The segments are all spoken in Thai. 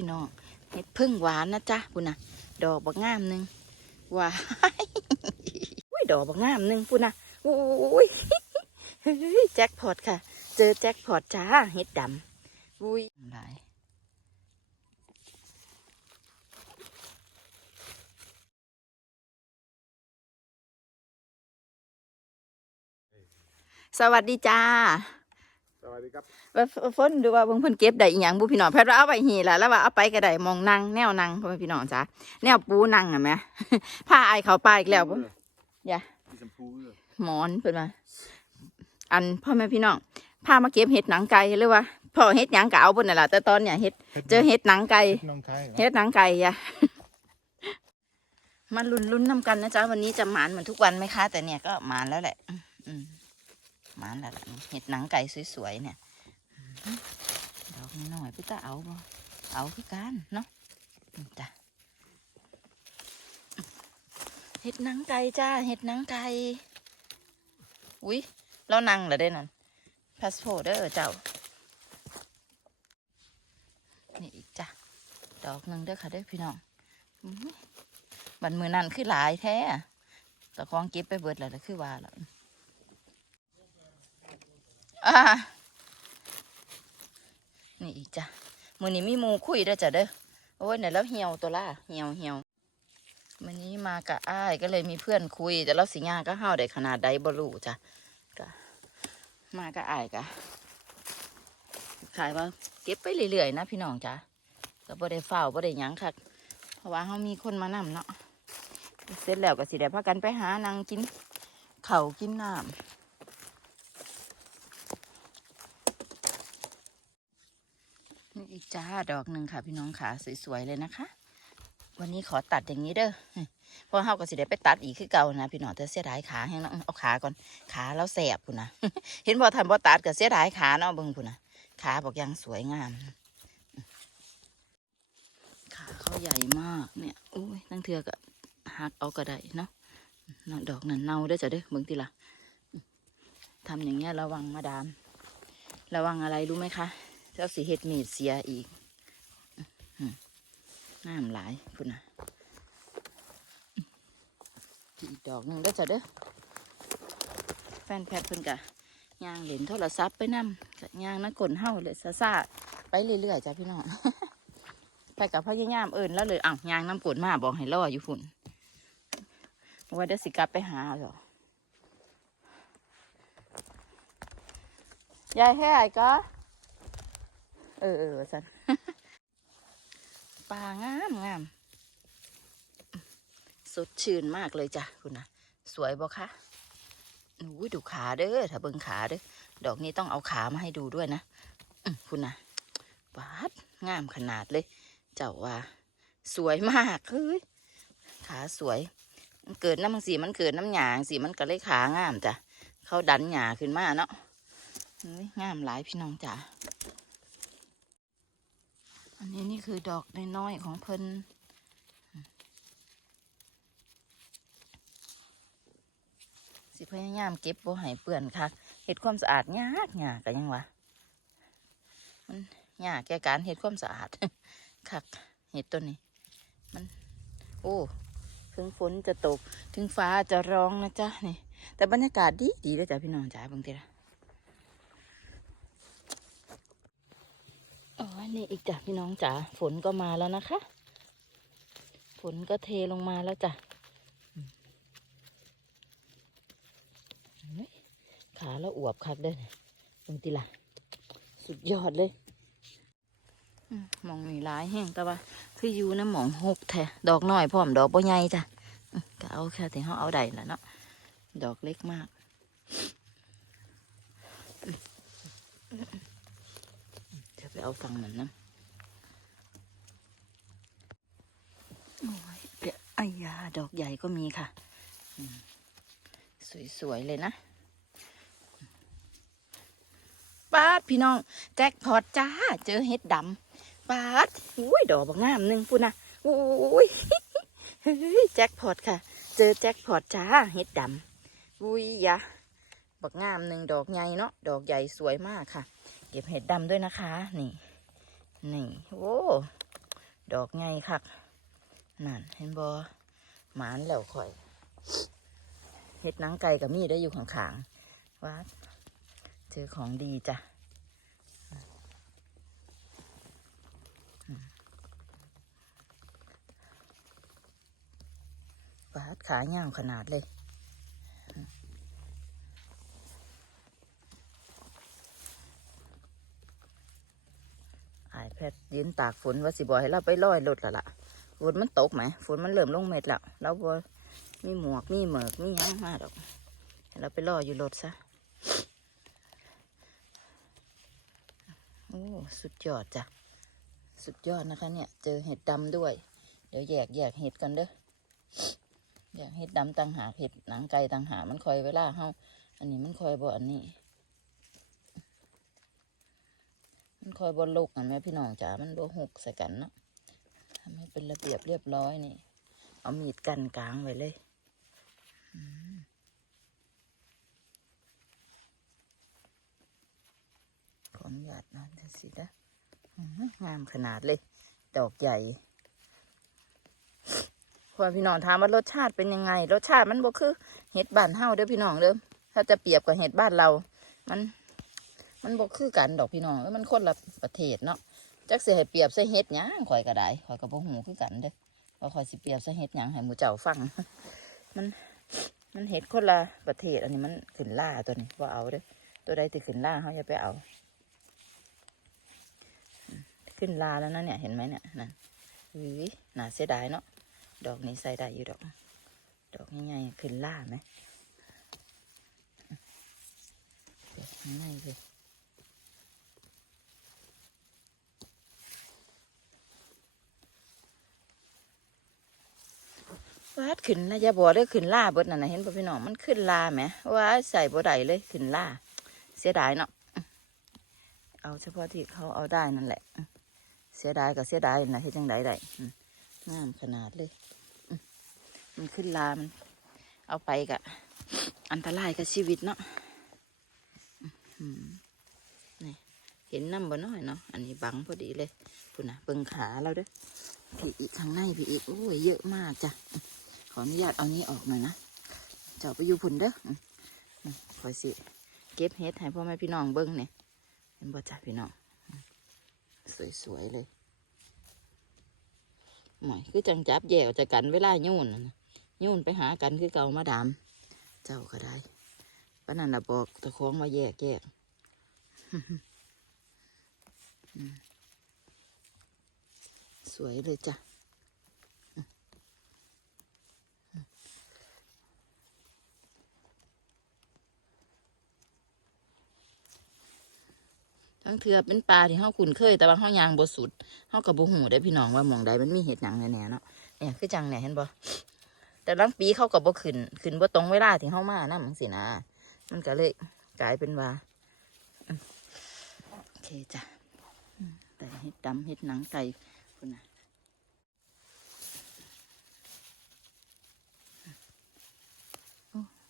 พี่น้องเห็ดพึ่งหวานนะจ๊ะพุ่นนะดอกบักงามหนึ่งว้ายอุ้ยดอกบักงามหนึ่งพุ่นนะอุ้ยเฮ้ยแจ็คพอตค่ะ เจอแจ็คพอตจ้าเห็ดดำอุ้ยหลายสวัสดีจ้า สวัสดีครับว่าฝนดูว่าเบิ่งเพิ่นเก็บได้อีหยังบุพี่น้องแพทย์ว่าเอาไปหีล่ะแล้วว่าเอาไปก็ได้มองนั่งแนวนั่งพ่อแม่พี่น้องจ้าแนวปูนั่งอะแหม่พาไอายเขาไปอีกแล้วบ่ อย่า มีชมพูด้วยหมอนเพิ่นว่าอันพ่อแม่พี่น้องพามาเก็บเห็ดหนังไก่หรือว่าพ่อเห็ดหยังก็เอาเพิ่นน่ะล่ะแต่ตอนเนี้ยเห็ดเจอเห็ดหนังไก่ น้องไทยเฮ็ดหนังไก่อะ มาลุ้นลุ้นๆนำกันนะจ๊ะ วันนี้จะหมานเหมือนทุกวันไหมคะ แต่เนี่ยก็หมานแล้วแหละ อืมอืม มานแล้วล่ะเห็ดหนังไก่สวยๆเนี่ยดอกน้อยพี่ตาเอาบ่เอาพี่การเนาะจ้ะเห็ดหนังไก่จ้าเห็ดหนังไก่อุ้ยแล้วนั่งเหรอเด้นั่นพาสโปร์ตเด้อเจ้านี่อีกจ้ะดอกหนึ่งเด้อค่ะเด้อพี่น้องบันมือนั่นคือหลายแท้อะแต่ของเก็บไปเบิดแล้วล่ะคือว่าแล้ว อ่านี่อีกจ้ะมือนี้มีมูคุยเด้จ้ะเด้อโอ้ยเนี่ยแล้วเหี่ยวตัวล่ะเหี่ยวเหี่ยววันนี้มากะอ้ายก็เลยมีเพื่อนคุย แต่เราสิญาก็เฮาได้ขนาดใดบรูจ้ะก็มากะอ้ายกะขายว่าเก็บไปเรื่อยๆนะพี่น้องจ้ะก็บ่ได้เฝ้าบ่ได้ยังค่ะเพราะว่าเขามีคนมานำเนาะเสร็จแล้วก็สิได้พากันไปหานางกินเขากินน้ำนี่อีก จ้าดอกหนึ่งค่ะ พี่น้องขาสวยๆเลยนะคะ วันนี้ขอตัดอย่างนี้เด้อเพราะเฮาก็สิได้ไปตัดอีกคือเก่านะพี่น้องแต่เสียดายขาแห้งเนาะเอาขาก่อนขาแล้วแสบพุ่นนะเห็นบ่ทำบ่ตัดก็เสียดายขาเนาะเบิ่งพุ่นนะขาบอกยังสวยงามขาเขาใหญ่มากเนี่ยโอ้ยตั้งเทือก็หักเอาก็ได้เนาะนดอกนั่นเน่าได้จ้ะเด้อเบิ่งทีละทำอย่างเงี้ยระวังมาดาม ระวังอะไรรู้ไหมคะ เจ้าสีเห็ดมีดเสียอีกน้ำหลายพุ่นนะอีกดอกหนึ่งได้จ้ะเด้อแฟนแพทเพิ่นกะย่างเหรียญโทรศัพท์ไปนํกะย่างนักกลเฮาเลยซาซาไปเรื่อยๆจ้ะพี่น้องไปกับพยายามเอิญแล้วเลยอ้าวยางน้ำกรดมาบอกให้รออยู่ฝุ่นว่าเดี๋ยวสิกลับไปหาเหรอยายให้ไอ้ก็ เออเออสันปลางามงามสดชื่นมากเลยจ้ะคุณนะสวยบ่คะอุ้ยดูขาเด้อถ้าเบิ่งขาเด้อดอกนี้ต้องเอาขามาให้ดูด้วยนะคุณนะบาดงามขนาดเลย เจ้าว่า สวยมากเฮ้ยขาสวย มันเกิดน้ำมันสีมันเกิดน้ำหยางสีมันก็เลยขางามจ้ะเขาดันหยาขึ้นมาเนาะงามหลายพี่น้องจ้ะ อันนี้นี่คือดอกน้อยๆของเพิ่นสิพยายามเก็บบ่ให้เปื่อนคักเฮ็ดความสะอาดยากยากกันยังวะมันยากแก่การเฮ็ดความสะอาดคักเห็ดตัวนี้ มัน โอ้ถึงฝนจะตกถึงฟ้าจะร้องนะจ๊ะนี่ แต่บรรยากาศดีดีเลยจ้ะพี่น้องจ๋าบางทีละ อ๋อนี่อีกจ้ะพี่น้องจ๋าฝนก็มาแล้วนะคะ ฝนก็เทลงมาแล้วจ้ะอืมเห็นไหมขาแล้วอวบคักเด้อบางทีละสุดยอดเลยมหมองนี่หลายแห้งแต่ว่า คืออยู่นะหมองหกแท้ดอกน้อยพร้อมดอกบ่ใหญ่จ้ะก็เอาแค่ที่เขาเอาได้ละเนาะดอกเล็กมาก ไปเอาฟังมันนะโอ้ยเดี๋ยวไอ้ยาดอกใหญ่ก็มีค่ะ สวย ๆ เลยนะป้าดพี่น้อง แจ็คพอตจ้า เจอเห็ดดำป้าดอุ้ยดอกบางงามหนึ่งพูดนะอุ้ยเฮ้ยแจ็คพอตค่ะ เจอแจ็คพอตจ้าเห็ดดำอุ้ยยะบักงามหนึ่งดอกใหญ่เนาะดอกใหญ่สวยมากค่ะ เก็บเห็ดดำด้วยนะคะ นี่ นี่ โอ้ ดอกไงคักนั่น เห็นบอหมานแล้วข่อย เห็ดนังไก่กับมีได้อยู่ข้างๆว่าเจอของดีจ้ะวาดขาเงาวขนาดเลย ไอายแพทย์ยืนตากฝนว่าสิบอยให้เราไปลอยรถละล่ะฝนมันตกไหมฝนมันเริ่มลงเม็ดแล้วเราบอมีหมวกมีเหมือกมีหยังมาดอกเราไปลอยอยู่รถซะโอ้สุดยอดจ้ะสุดยอดนะคะ เนี่ย เจอเห็ดดำด้วย เดี๋ยวแยกแยกเห็ดกันเด้อแยกเห็ดดำต่างหากเห็ดหนังไก่ต่างหากมันคอยเวลาเฮาอันนี้มันคอยบ่อันนี้ มันคอยบนลูกกันไหมพี่น้องจ๋ามันบ่หกใส่กันเนาะทำให้เป็นระเบียบเรียบร้อยนี่ เอามีดกันกลางไว้เลยอขออนุญาตนะดูสินะงามขนาดเลย ดอกใหญ่พอพี่น้องถามว่ารสชาติเป็นยังไง รสชาติมันบ่คือเห็ดบ้านเฮาเด้อพี่น้องเด้อถ้าจะเปรียบกับเห็ดบ้านเรา มัน มันบ่คือกันดอกพี่น้องเอ้ยมันคนละประเทศเนาะจักสิให้เปรียบใส่เฮ็ดหยังข่อยก็ได้ข่อยก็บ่ฮู้คือกันเด้อว่าข่อยสิเปรียบใส่เฮ็ดหยังให้หมู่เจ้าฟัง มัน มันเฮ็ดคนละประเทศ อันนี้มันขึ้นล่าตัวนี้บ่เอาเด้อตัวใดที่ขึ้นล่าเฮาอย่าไปเอา ขึ้นลาแล้วนะเนี่ยเห็นไหมเนี่ยนั่นอุ้ยน่าเสียดายเนาะดอกนี้ใส่ได้อยู่ดอก ดอกใหญ่ๆขึ้นล่าไหมเดี๋ยเลย ดขึ้นนะอย่าบอกเลยขึ้นล่าเบิดนั่นนะเห็นป่ะพี่น้องมันขึ้นลาไหมว่าใส่บ่ได้เลยขึ้นล่า เสียดายเนาะเอาเฉพาะที่เขาเอาได้นั่นแหละ เสียดายกับเสียดายนะเฮ็ดจังไดได้งามขนาดเลย มันขึ้นลามัน เอาไปกะ อันตรายกับชีวิตเนาะนี่เห็นน้ำบ่น้อยเนาะ อันนี้บังพอดีเลยพุ่นนะเบิ่งขาเราเด้อพี่อีกข้างในพี่อีกโอ้ยเยอะมากจ้ะ ออนุญาตเอานี้ออกหน่อยนะเจ้าไปอยู่พุ่นเด้ออืมอืมคอยสิเก็บเฮ็ดให้พ่อแม่พี่น้องเบิ้งเนี่ยเห็นบ่จ้าพี่น้องสวยๆเลยหมอยคือจังจับแย่จากกันเวลายนน่นะโยนไปหากันคือเก่ามาดาม เจ้าก็ได้ปานันนะบอกตะคองมาแยกแยกสวยเลยจ้ะ ทั้งเถือเป็นปลาที่เฮาคุ้นเคย แต่ว่าเฮายางบ่สุดเฮากับบ่หูได้พี่น้องว่าหมองใดมันมีเห็ดหยังแน่ๆเนาะเนี่ยคือจังเนี่ยเห็นบ่แต่ลังปีเขากับบ่ขึ้นขึ้นบ่ตรงเวลาที่เฮามานะมันสินะมันก็เลยกลายเป็นว่าโอเคจ้ะแต่เห็ดดำเห็ดหนังไก่คุณน่ะ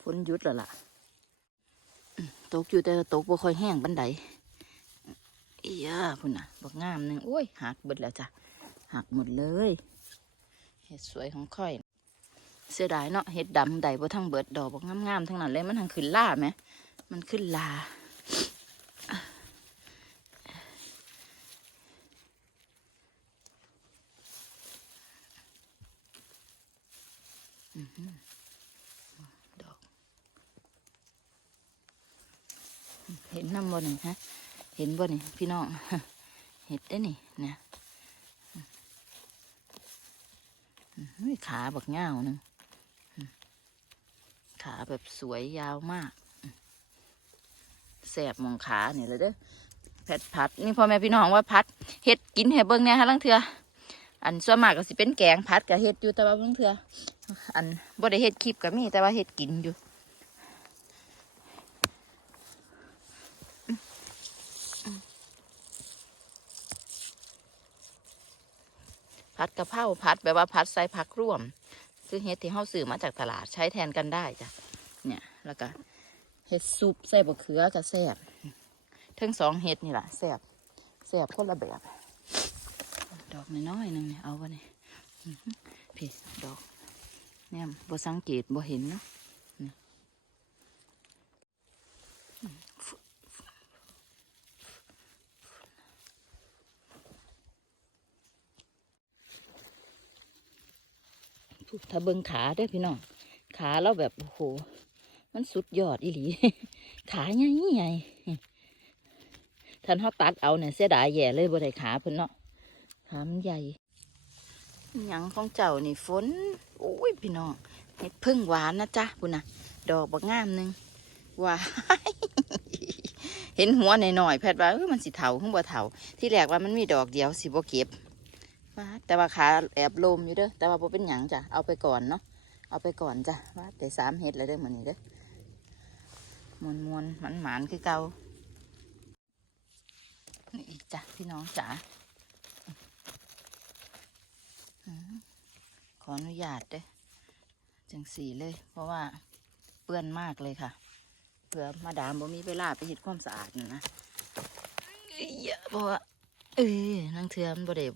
ฝนหยุดแล้วล่ะตกอยู่แต่ตกบ่ค่อยแห้งบันได อียาพุ่นน่ะบักงามหนึ่งโอ้ยหักเบิดแล้วจ้ะหักหมดเลยเห็ดสวยของค่อย เสียดายเนาะเห็ดดำใดบ่ทั้งเบิดดอกบักงามๆทั้งนั้นเลยมันทั้งขึ้นล่าไหมมันขึ้นลาดอก เห็นน้ำบ่หนึ่งฮะ เห็นบ่นี่พี่น้อง เห็ดได้นี่นี่ยอื้อหือขาบักเงาหนึงขาแบบสวยยาวมากแสบมองขาเนี่ยเลยเด้อแพทพัด นี่พ่อแม่พี่น้องว่าพัดเห็ดกินเห็ดเบิ้งเนี่ยฮะลังเถืออันส่วนมากก็สิเป็นแกงพัดกับเห็ดอยู่แต่ว่าลังเถืออันบ่ได้เห็ดคลิปก็มีแต่ว่าเห็ดกินอยู่ ดกะเพราผัดแบบว่าผัดใส่ผักร่วมคือเห็ดที่เฮาซื้อมาจากตลาดใช้แทนกันได้จ้ะเนี่ยแล้วก็เห็ดซุปใส่บะเขือกับแซ่บทั้งสองเห็ดนี่แหละแซ่บแซ่บคนละแบบดอกน้อยๆหนึงเนี่ยเอาวะเนี่ยพี่ดอกเนี่ยบ่สังเกตบ่เห็นเนาะนี่อืมฟุฟุ ถ้าเบิงขาเด้อพี่น้อง ขาเราแบบโอ้โห มันสุดยอดอีหลี ขาใหญ่ใหญ่ท่านเขาตัดเอาเนี่ยเสียดายแย่เลยบ่ได้ขาเพิ่นเนาะ ขามันใหญ่ยังของเจ้านี่ฝน โอ้ยพี่น้องเห็ดพึ่งหวานนะจ๊ะพุ่นนะดอกบักงามหนึงหว้ายเห็นหัวหน่อยๆแพทย์ว่ามันสิเถาขึ้นบ่เถาที่แรกว่ามันมีดอกเดียวสิบ่เก็บ ว้าแต่ว่าขาแอบลมอยู่เด้อ แต่ว่าบ่เป็นหยังจ้ะ เอาไปก่อนเนาะ เอาไปก่อนจ้ะว่าแต่สามเห็ดแล้วเด้อมื้อนี้เด้อมวนมวนหมันหมานคือเก่านี่จ้ะพี่น้องจ๋าขออนุญาตเด้อจังสีเลย เพราะว่าเปื้อนมากเลยค่ะ เผื่อมาดามบ่มีเวลาไปเฮ็ดความสะอาดนะนะเอ้ยเพราะว่าเออนังเทือมบ่ได้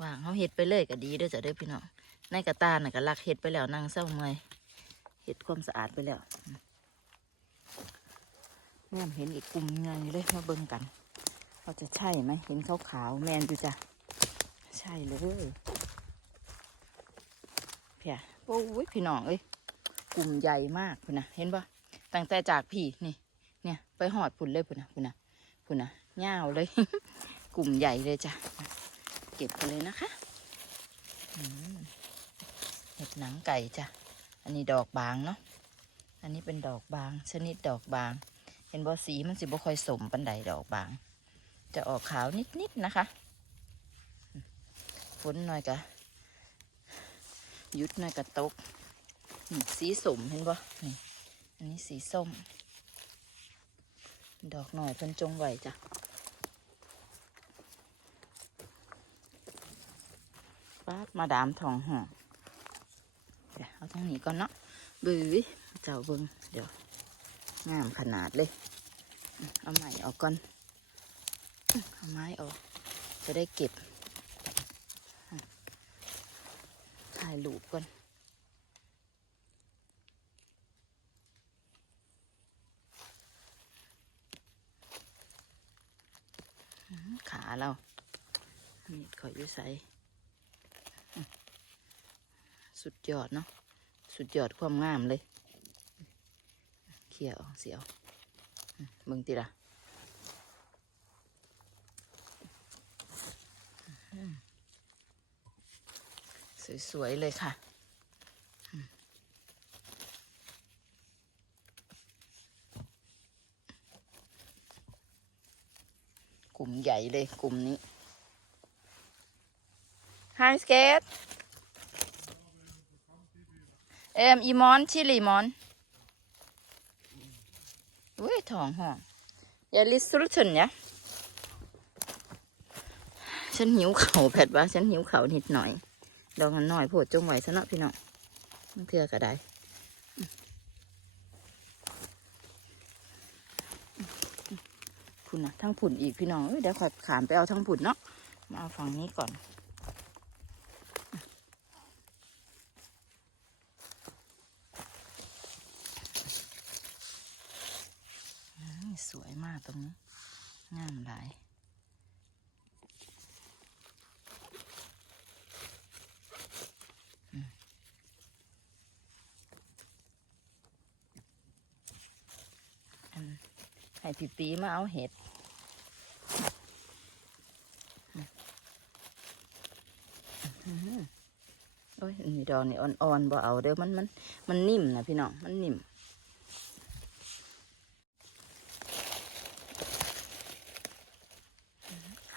ว่างเขาเฮ็ดไปเลยก็ดีด้อจ้ะเด้อพี่น้องในกระตาน่ะก็ลักเฮ็ดไปแล้วนั่งเศร้าเมยเฮ็ดความสะอาดไปแล้วแม่เห็นอีกกลุ่มเงยเลยมาเบิ่งกันเขาจะใช่ไหมเห็นขาวๆแมนอยู่จ้ะใช่เลยเพียโอ้ยพี่น้องเอ้ยกลุ่มใหญ่มากพุ่นนะเห็นปะตั้งแต่จากพี่นี่ เนี่ย ไปหอดพุ่นเลยพุ่นนะพุ่นนะพุ่นนะยาวเลย กลุ่มใหญ่เลยจ้ะ เก็บไปเลยนะคะเห็ดหนังไก่จ้ะ อันนี้ดอกบางเนาะ อันนี้เป็นดอกบาง ชนิดดอกบาง เห็นบ่สีมันสิบ่ค่อยสมปันใดดอกบาง จะออกขาวนิดๆนะคะ ฝนหน่อยกะยุดหน่อยกะตก สีสีสมเห็นปะนี่ อันนี้สีส้ม ดอกหน่อยเพิ่นจงไหวจ้ะ ปาดมาดามทองห่อเดี๋ยวเอาทางนี้ก่อนเนาะบื้อเจ้าเบิงเดี๋ยวงามขนาดเลย เอาไม้ออกก่อน เอาไม้ออก จะได้เก็บ ถ่ายรูปก่อนขาเรานี่ขอยอยู่ใส่ สุดยอดเนาะสุดยอดความงามเลย เขี่ยออกเสียวอื้องติละสวย ๆ เลยค่ะ กลุ่มใหญ่เลยกลุ่มนี้ Hi Skate เเอ็มอีมอนชิลีมอนเว้ยทองห้องอย่าลิสรุชนเนี่ยฉันหิวเข่าแผดว่าฉันหิวเข่านิดหน่อยดอกมันน้อยโพดจงไหวซะเนาะพี่น้องมันเทื่อก็ได้ผุนนะทั้งผุนอีกพี่น้องเอ้ยเดี๋ยวขอขามไปเอาทั้งผุนเนาะมาเอาฝั่งนี้ก่อนอืมสวยมากตรงนี้ งามหลายอันให้พี่ปีมาเอาเห็ดอือหือโอ้ยอันนี่ดอกนี่อ่อนๆบ่เอาเด้อมันมันมันนิ่มนะพี่น้อง มันนิ่ม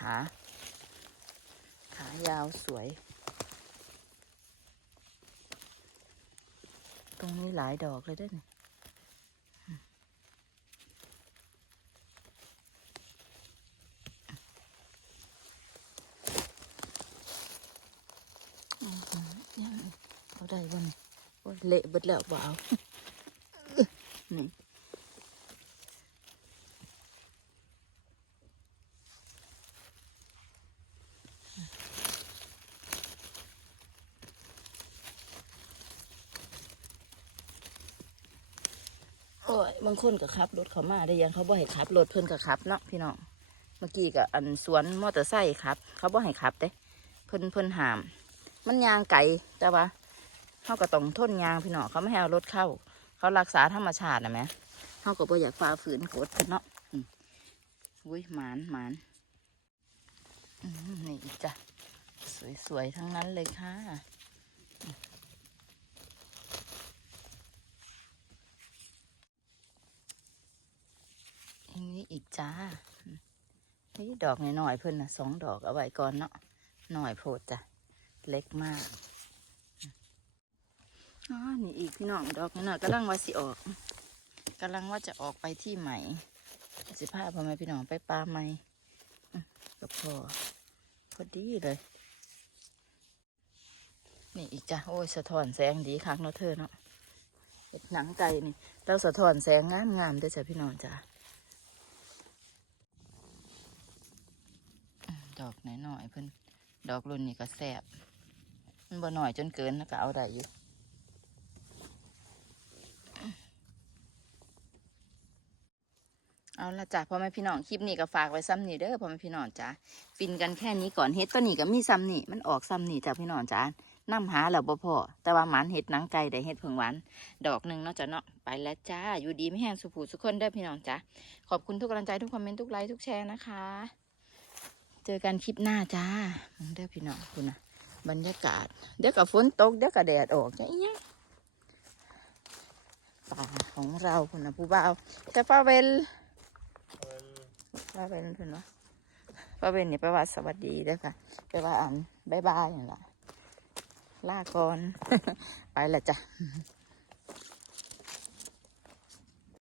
ขาขายาวสวย ตรงนี้หลายดอกเลยด้อนี่อื้อหือยังเอาได้บ่เนี่ยโอ้ยเละเบิดแล้วบ่เอานี่ บางคนก็ขับรถเขามาได้ยังเขาบ่ให้ขับรถเพิ่นก็ขับเนาะพี่น้องเมื่อกี้ก็อันสวนมอเตอร์ไซค์ครับ เขาบ่ให้ขับเด้เพิ่นเพิ่นหาม มันยางไก่แต่ว่าเขาก็ต้องทนยางพี่น้องเขาไม่ให้เอารถเข้า เขารักษาธรรมชาตินะแหม่เขาก็บ่อยากฝ่าฝืนกฎเนเนาะอุ้ยหมานหมานนี่จ้ะสวยๆทั้งนั้นเลยค่ะ อันนี้อีก จ้านี่ดอกหน่อยๆเพิ่นนะสองดอกเอาไว้ก่อนเนาะหน่อยโพดจ้ะเล็กมากอ๋อนี่อีกพี่น้องดอกนี่น่ะกำลังว่าสิออกกำลังว่าจะออกไปที่ใหม่สิพาพ่อแม่พี่น้องไปปลาใหม่กับพอพอดีเลย นี่อีกจ้ะโอ้ยสะท้อนแสงดีคักเนาะเธอเนาะเห็ดหนังไก่นี่เราสะท้อนแสงงามงามๆเด้อจ้ะพี่น้องจ้ะ ดอกหน่อยๆเพิ่นดอกรุ่นนี้ก็แสบมันบ่หน่อยจนเกินแล้วก็เอาได้อยู่เอาละจ้ะพ่อแม่พี่น้องคลิปนี้ก็ฝากไว้ซ้ำนี่เด้อพ่อแม่พี่น้องจ้ะฟินกันแค่นี้ก่อนเฮ็ดตัวนี้ก็มีซ้ำนี่มันออกซ้ำนี่จ้ะพี่น้องจ้ะนํหาแล้วบ่พอแต่ว่าหมันเฮ็ดหนังไก่ได้เฮ็ดเพิ่งหวานดอกหนึ่งเนาะจ้ะเนาะไปแล้วจ้าอยู่ดีไม่แห้งสุขูสุขคนเด้อพี่น้องจ้ะขอบคุณทุกกำลังใจทุกคอมเมนต์ทุกไลค์ทุกแชร์นะคะ เจอกันคลิปหน้าจ้ามึงเด้อพี่น้องคุณนะบรรยากาศ เดี๋ยวกับฝนตก เดี๋ยวกับแดดออกจะอีหยังป่าของเราคุณนะผู้บ่าวแต่ป้าเวลป้าเวลเพื่อนวะป้าเวลนี่แปลว่าสวัสดีเด้อค่ะแปลว่าอันบายบายนี่แหละลาก่อน ไปละจ้ะ